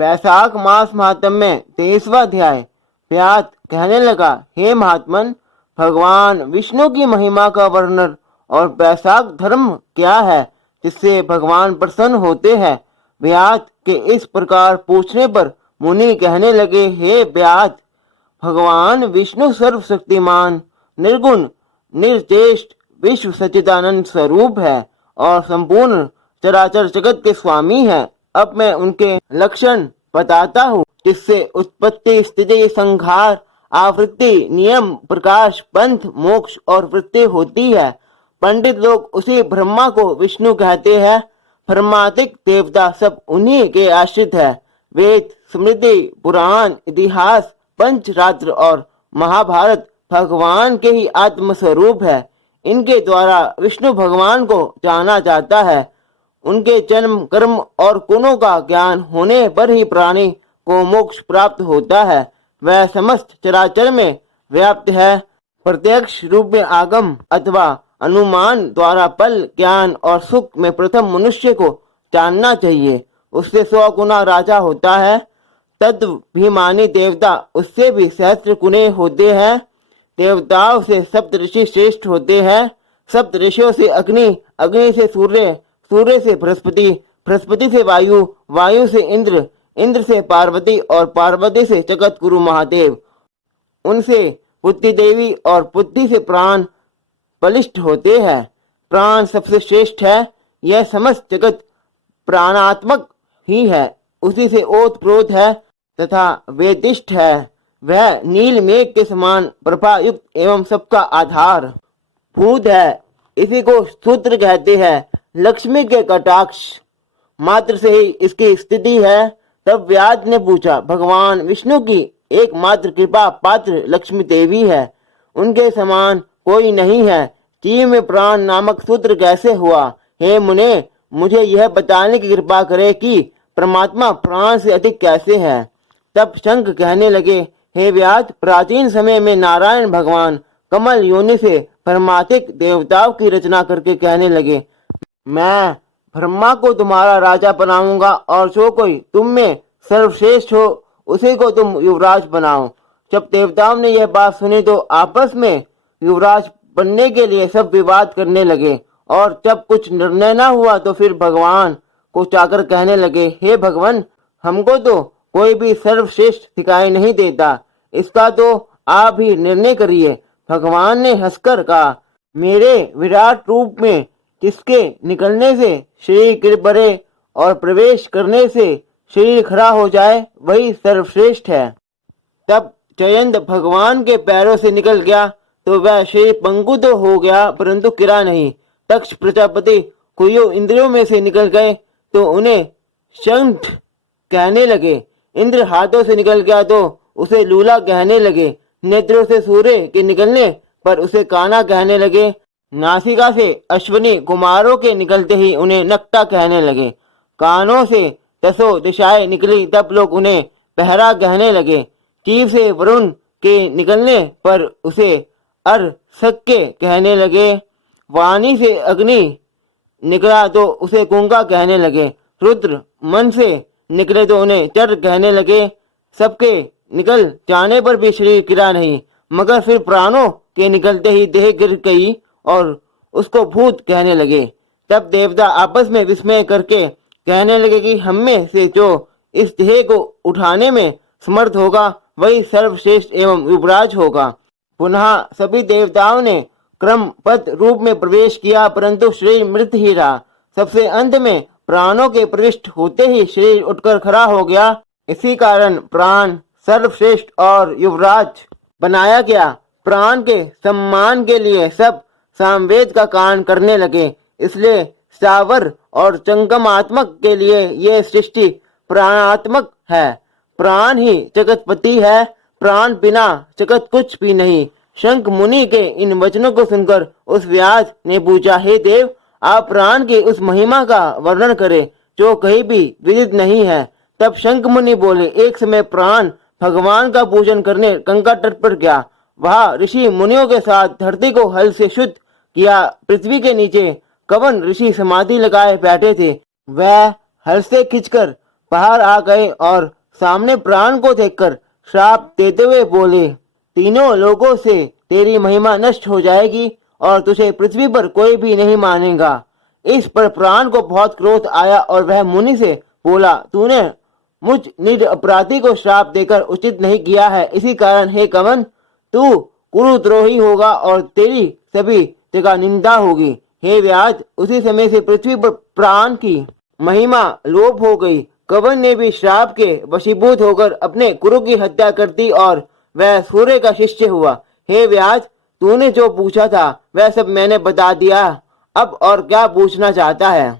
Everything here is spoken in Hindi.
बैसाख मास महात्म्य 23वां अध्याय। व्यास कहने लगा, हे महात्मन, भगवान विष्णु की महिमा का वर्णन और बैसाख धर्म क्या है जिससे भगवान प्रसन्न होते हैं। व्यास के इस प्रकार पूछने पर मुनि कहने लगे, हे व्यास, भगवान विष्णु सर्वशक्तिमान, निर्गुण, निर्चेष्ट, विश्व सच्चिदानंद स्वरूप है और संपूर्ण चराचर जगत के स्वामी है। अब मैं उनके लक्षण बताता हूँ जिससे उत्पत्ति, स्थिति, संहार, आवृत्ति, नियम, प्रकाश, पंथ, मोक्ष और वृत्ति होती है। पंडित लोग उसी ब्रह्मा को विष्णु कहते हैं। ब्रह्मादिक देवता सब उन्हीं के आश्रित है। वेद, स्मृति, पुराण, इतिहास, पंचरात्र और महाभारत भगवान के ही आत्मस्वरूप है। इनके द्वारा विष्णु भगवान को जाना जाता है। उनके जन्म, कर्म और गुणों का ज्ञान होने पर ही प्राणी को मोक्ष प्राप्त होता है। वह समस्त चराचर में व्याप्त है। प्रत्यक्ष रूप में आगम अथवा अनुमान द्वारा फल, ज्ञान और सुख में प्रथम मनुष्य को जानना चाहिए। उससे 100 गुना राजा होता है। तद्भिमानी देवता उससे भी सहस्त्र गुणे होते हैं। देवताओं से सप्त ऋषि श्रेष्ठ होते हैं। सप्त ऋषियों से अग्नि, अग्नि से सूर्य, सूर्य से बृहस्पति, बृहस्पति से वायु, वायु से इंद्र, इंद्र से पार्वती और पार्वती से जगत गुरु महादेव। उनसे बुद्धि देवी और बुद्धि से प्राण बलिष्ठ होते हैं। प्राण सबसे श्रेष्ठ है। यह समस्त जगत प्राणात्मक ही है। उसी से ओत प्रोत है तथा वेदिष्ठ है। वह नील मेघ के समान प्रभा युक्त एवं सबका आधार भूत है। इसी को सूत्र कहते हैं। लक्ष्मी के कटाक्ष मात्र से ही इसकी स्थिति है। तब व्यास ने पूछा, भगवान विष्णु की एकमात्र कृपा पात्र लक्ष्मी देवी है। उनके समान कोई नहीं है। जीव में प्राण नामक सूत्र कैसे हुआ? हे मुने, मुझे यह बताने की कृपा करे कि परमात्मा प्राण से अधिक कैसे है। तब शंख कहने लगे, हे व्यास, प्राचीन समय में नारायण भगवान कमल योनि से परमात्मिक देवताओं की रचना करके कहने लगे, मैं ब्रह्मा को तुम्हारा राजा बनाऊंगा और जो कोई तुम में सर्वश्रेष्ठ हो उसी को तुम युवराज बनाओ। जब देवताओं ने यह बात सुनी तो आपस में युवराज बनने के लिए सब विवाद करने लगे और जब कुछ निर्णय न हुआ तो फिर भगवान को चाकर कहने लगे, हे भगवान, हमको तो कोई भी सर्वश्रेष्ठ दिखाई नहीं देता। इसका तो आप ही निर्णय करिए। भगवान ने हंसकर कहा, मेरे विराट रूप में जिसके निकलने से शरीर गिर पड़े और प्रवेश करने से शरीर खड़ा हो जाए वही सर्वश्रेष्ठ है। तब जयंत भगवान के पैरों से निकल गया तो वह शरीर पंगु तो हो गया परंतु गिरा नहीं। तक्ष प्रजापति कोई इंद्रियों में से निकल गए तो उन्हें शंख कहने लगे। इंद्र हाथों से निकल गया तो उसे लूला कहने लगे। नेत्रों से सूर्य के निकलने पर उसे काना कहने लगे। नासिका से अश्विनी कुमारों के निकलते ही उन्हें नक्ता कहने लगे। कानों से 10 दिशाएं निकली तब लोग उन्हें पहरा कहने लगे। जीभ से वरुण के निकलने पर उसे अर्सक्य कहने लगे। वाणी से अग्नि निकला तो उसे कुंगा कहने लगे। रुद्र मन से निकले तो उन्हें चर कहने लगे। सबके निकल जाने पर भी शरीर गिरा नहीं, मगर फिर प्राणों के निकलते ही देह गिर गई और उसको भूत कहने लगे। तब देवता आपस में विस्मय करके कहने लगे कि हम में से जो इस देह को उठाने में समर्थ होगा वही सर्वश्रेष्ठ एवं युवराज होगा। पुनः सभी देवताओं ने क्रमबद्ध रूप में प्रवेश किया परंतु शरीर मृत ही रहा। सबसे अंत में प्राणों के प्रविष्ट होते ही शरीर उठकर खड़ा हो गया। इसी कारण प्राण सर्वश्रेष्ठ और युवराज बनाया गया। प्राण के सम्मान के लिए सब सामवेद का कान करने लगे। इसलिए सावर और जंगमात्मक के लिए यह सृष्टि प्राणात्मक है। प्राण ही जगतपति है। प्राण बिना जगत कुछ भी नहीं। शंख मुनि के इन वचनों को सुनकर उस व्यास ने पूछा, हे देव, आप प्राण की उस महिमा का वर्णन करें जो कहीं भी विदित नहीं है। तब शंख मुनि बोले, एक समय प्राण भगवान का पूजन करने गंगा तट पर गया। वहां ऋषि मुनियों के साथ धरती को हल से शुद्ध किया। पृथ्वी के नीचे कवन ऋषि समाधि लगाए बैठे थे। वह हल से खींचकर बाहर आ गए और सामने प्राण को देखकर श्राप देते हुए बोले, तीनों लोगों से तेरी महिमा नष्ट हो जाएगी और तुझे पृथ्वी पर कोई भी नहीं मानेगा। इस पर प्राण को बहुत क्रोध आया और वह मुनि से बोला, तूने मुझ निरपराधी को श्राप देकर उचित नहीं किया है। इसी कारण हे कवन, तू कुरुद्रोही होगा और तेरी सभी जगह निंदा होगी। हे व्यास, उसी समय से पृथ्वी पर प्राण की महिमा लोप हो गई। कवन ने भी श्राप के वशीभूत होकर अपने गुरु की हत्या कर दी और वह सूर्य का शिष्य हुआ। हे व्यास, तूने जो पूछा था वह सब मैंने बता दिया। अब और क्या पूछना चाहता है?